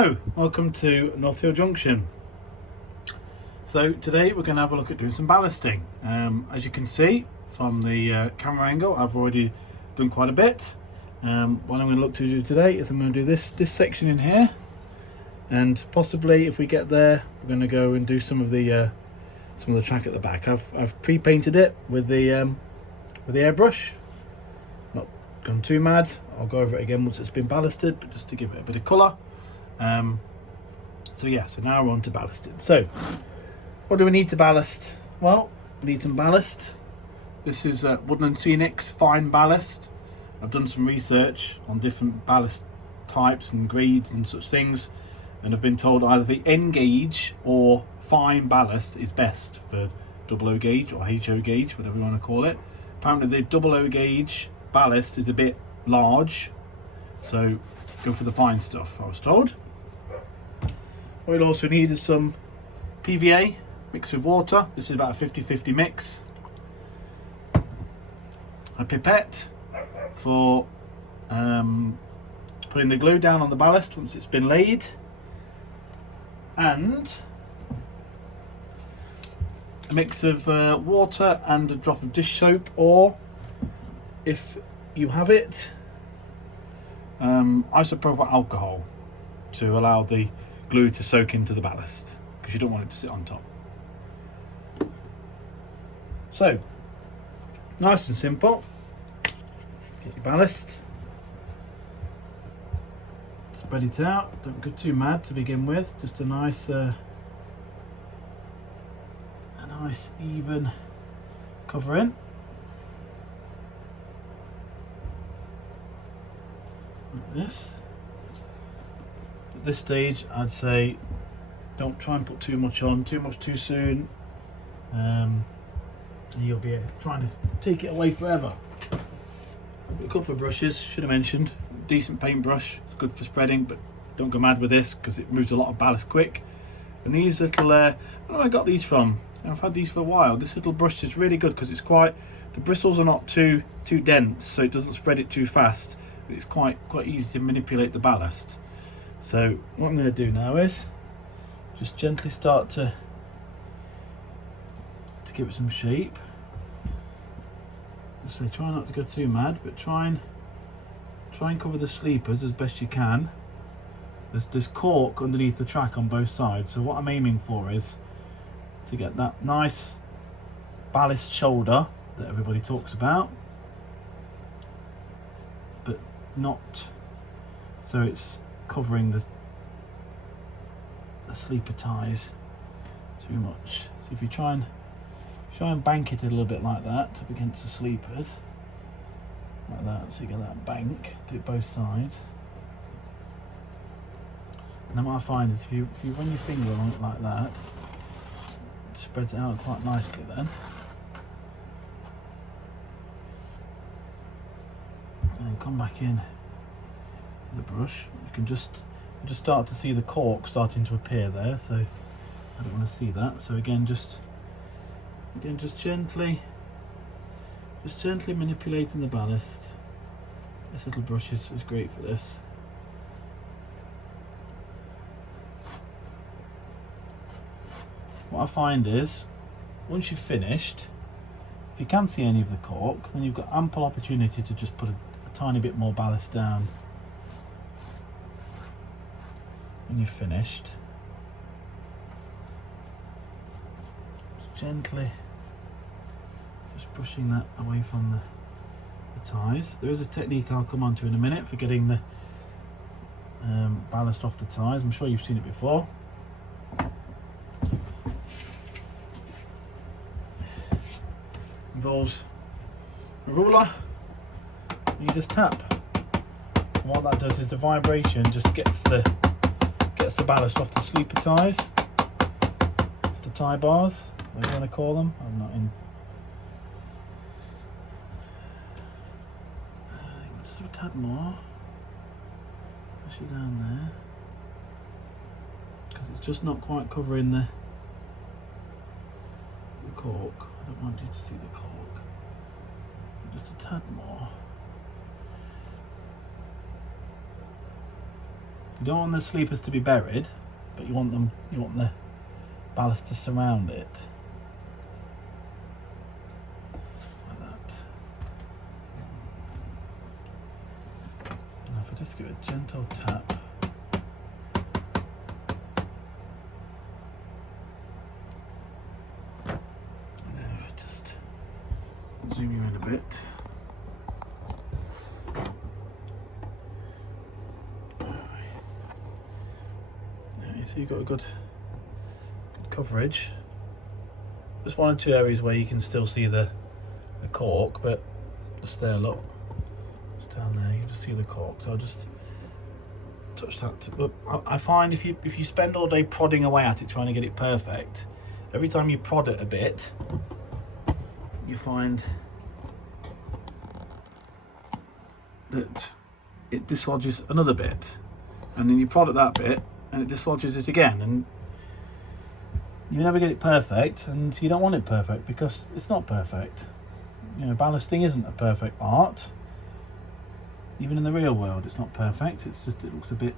Hello, welcome to North Hill Junction. So today we're going to have a look at doing some ballasting. As you can see from the camera angle, I've already done quite a bit. What I'm going to look to do today is I'm going to do this section in here, and possibly if we get there we're going to go and do some of the track at the back. I've pre-painted it with the airbrush. Not gone too mad. I'll go over it again once it's been ballasted, but just to give it a bit of colour. So now we're on to ballasting. So what do we need to ballast? Well, we need some ballast. This is Woodland Scenics fine ballast. I've done some research on different ballast types and grades and such things, and I've been told either the N gauge or fine ballast is best for double O gauge or HO gauge, whatever you want to call it. Apparently the double O gauge ballast is a bit large, so go for the fine stuff, I was told. What we'll also need is some PVA mixed with water. This is about a 50-50 mix. A pipette for putting the glue down on the ballast once it's been laid, and a mix of water and a drop of dish soap, or if you have it, isopropyl alcohol, to allow the glue to soak into the ballast, because you don't want it to sit on top. So nice and simple. Get your ballast, spread it out, don't go too mad to begin with, just a nice even covering like this. At this stage I'd say don't try and put too much on, too much too soon, and you'll be trying to take it away forever. A couple of brushes, should have mentioned. Decent paintbrush, it's good for spreading, but don't go mad with this because it moves a lot of ballast quick. And these little, I don't know where I got these from. I've had these for a while. This little brush is really good because it's quite, the bristles are not too dense, so it doesn't spread it too fast. But it's quite easy to manipulate the ballast. So what I'm going to do now is just gently start to give it some shape. So try not to go too mad, but try and cover the sleepers as best you can. There's cork underneath the track on both sides, so what I'm aiming for is to get that nice ballast shoulder that everybody talks about, but not so it's covering the sleeper ties too much. So if you try and bank it a little bit like that up against the sleepers, like that, so you get that bank, do it both sides. And then what I find is if you run your finger on it like that, it spreads it out quite nicely then. And then come back in with the brush. You can just start to see the cork starting to appear there, so I don't want to see that. So again, just gently manipulating the ballast. This little brush is great for this. What I find is, once you've finished, if you can see any of the cork, then you've got ample opportunity to just put a tiny bit more ballast down when you've finished. Just gently brushing that away from the ties. There is a technique I'll come on to in a minute for getting the ballast off the ties. I'm sure you've seen it before. Involves a ruler, and you just tap, and what that does is the vibration just gets the ballast off the sleeper ties, off the tie bars, whatever you want to call them. I'm not in. Just a tad more, push it down there, because it's just not quite covering the cork. I don't want you to see the cork. Just a tad more. You don't want the sleepers to be buried, but you want the ballast to surround it. Like that. Now if I just give it a gentle tap. And now if I just zoom you in a bit. So you've got a good coverage. There's one or two areas where you can still see the cork, but just there, look, it's down there. You can just see the cork. So I'll just touch that. But I find if you spend all day prodding away at it trying to get it perfect, every time you prod it a bit, you find that it dislodges another bit, and then you prod at that bit and it dislodges it again, and you never get it perfect, and you don't want it perfect because it's not perfect. You know, ballasting isn't a perfect art. Even in the real world, it's not perfect. It's just, it looks a bit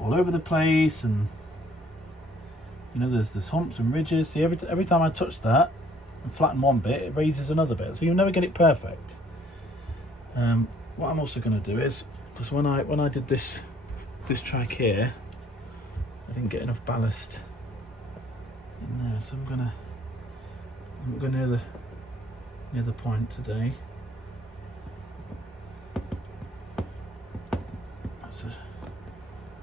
all over the place, and you know, there's humps and ridges. See, every time I touch that and flatten one bit, it raises another bit, so you'll never get it perfect. What I'm also going to do is, because when I did this track here, I didn't get enough ballast in there, so I'm gonna go near the point today. That's a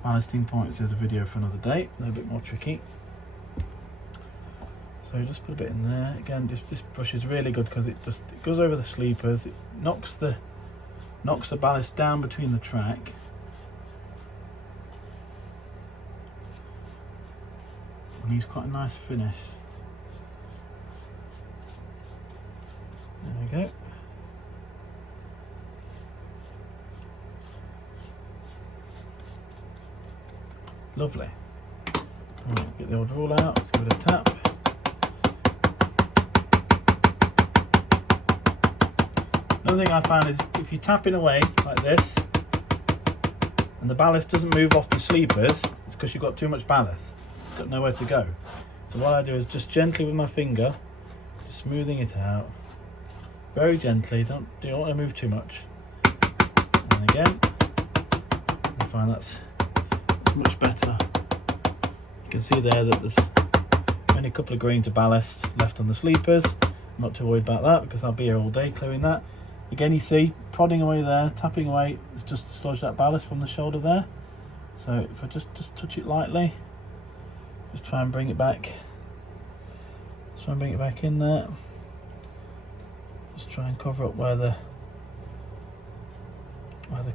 ballasting point. There's a video for another day. They're a bit more tricky. So just put a bit in there. Again, this brush is really good because it goes over the sleepers. It knocks the ballast down between the track. And he's quite a nice finish. There we go. Lovely. Right, get the old rule out, let's give it a tap. Another thing I found is if you're tapping away like this and the ballast doesn't move off the sleepers, it's because you've got too much ballast. It's got nowhere to go. So what I do is just gently with my finger, just smoothing it out. Very gently, you don't want to move too much. And again, I find that's much better. You can see there that there's only a couple of grains of ballast left on the sleepers. I'm not too worried about that because I'll be here all day clearing that. Again, you see, prodding away there, tapping away, it's just dislodged that ballast from the shoulder there. So if I just touch it lightly, just try and bring it back. Just try and bring it back in there. Just try and cover up where the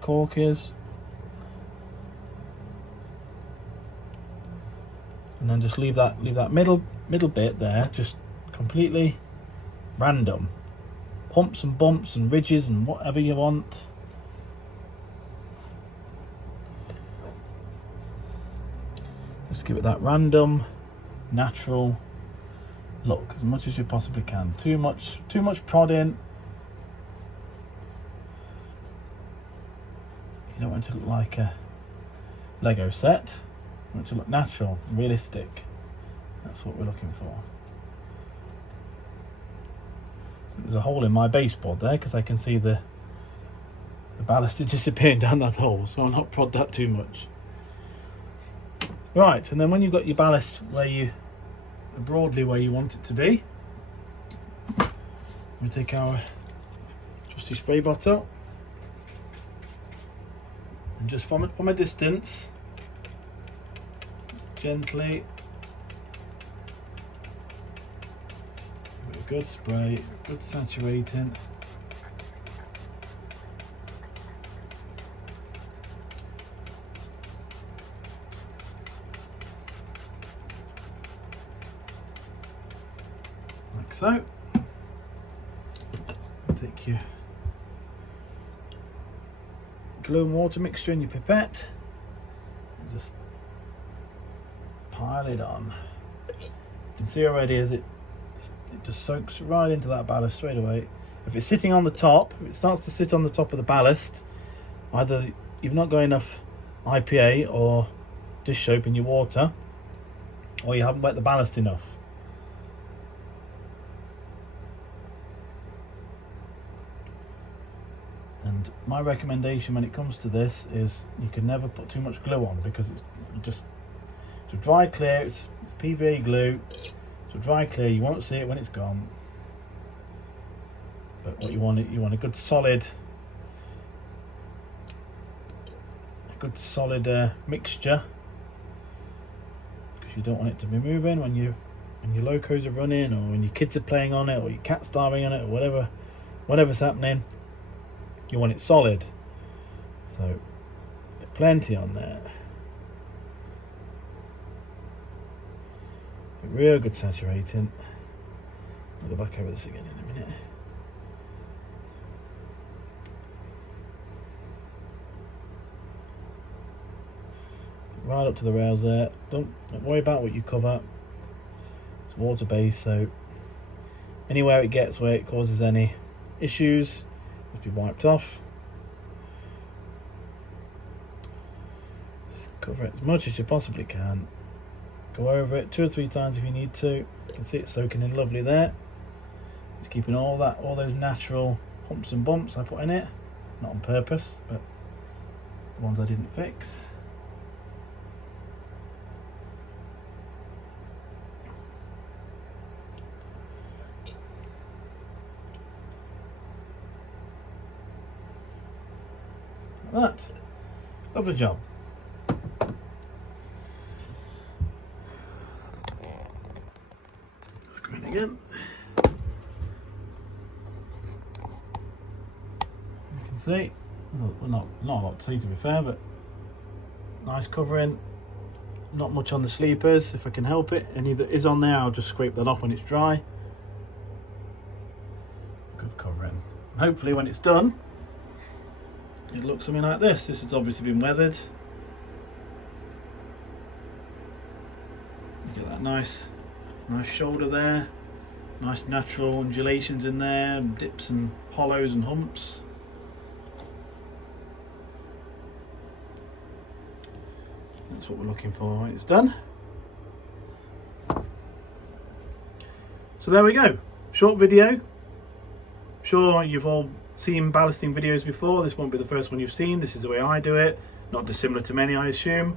cork is. And then just leave that middle bit there just completely random. Humps and bumps and ridges and whatever you want. Just give it that random, natural look as much as you possibly can. Too much prodding. You don't want it to look like a Lego set. You want it to look natural, realistic. That's what we're looking for. There's a hole in my baseboard there because I can see the ballast is disappearing down that hole, so I'll not prod that too much. Right, and then when you've got your ballast broadly where you want it to be, we take our trusty spray bottle and just from a distance, just gently, give it a good spray, good saturating. Like so. Take your glue and water mixture in your pipette and just pile it on. You can see already as it just soaks right into that ballast straight away. If it's sitting on the top, if it starts to sit on the top of the ballast, either you've not got enough IPA or dish soap in your water, or you haven't wet the ballast enough. And my recommendation when it comes to this is you can never put too much glue on, because it's just to dry clear. It's PVA glue, so dry clear. You won't see it when it's gone. But what you want a good solid mixture, because you don't want it to be moving when your locos are running, or when your kids are playing on it, or your cat's diving on it, or whatever's happening. You want it solid, so get plenty on there. Real good saturating. I'll go back over this again in a minute. Right up to the rails there. Don't worry about what you cover. It's water based, so anywhere it gets where it causes any issues must be wiped off. Just cover it as much as you possibly can. Go over it 2 or 3 times if you need to. You can see it soaking in lovely there. It's keeping all those natural humps and bumps I put in it, not on purpose, but the ones I didn't fix. Like that. Lovely job. Screw in again. You can see, well, not a lot to see to be fair, but nice covering. Not much on the sleepers if I can help it. Any that is on there, I'll just scrape that off when it's dry. Good covering. Hopefully when it's done, it looks something like this. This has obviously been weathered. You get that nice shoulder there, nice natural undulations in there, and dips and hollows and humps. That's what we're looking for when it's done. So there we go. Short video. I'm sure you've all seen ballasting videos before. This won't be the first one you've seen. This is the way I do it. Not dissimilar to many, I assume.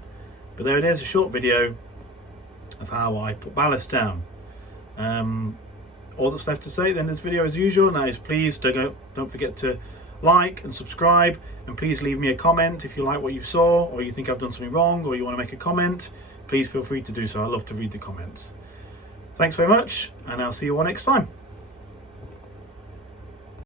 But there it is, a short video of how I put ballast down. All that's left to say then this video as usual now is please don't forget to like and subscribe, and please leave me a comment if you like what you saw, or you think I've done something wrong, or you want to make a comment. Please feel free to do so. I love to read the comments. Thanks very much, and I'll see you all next time.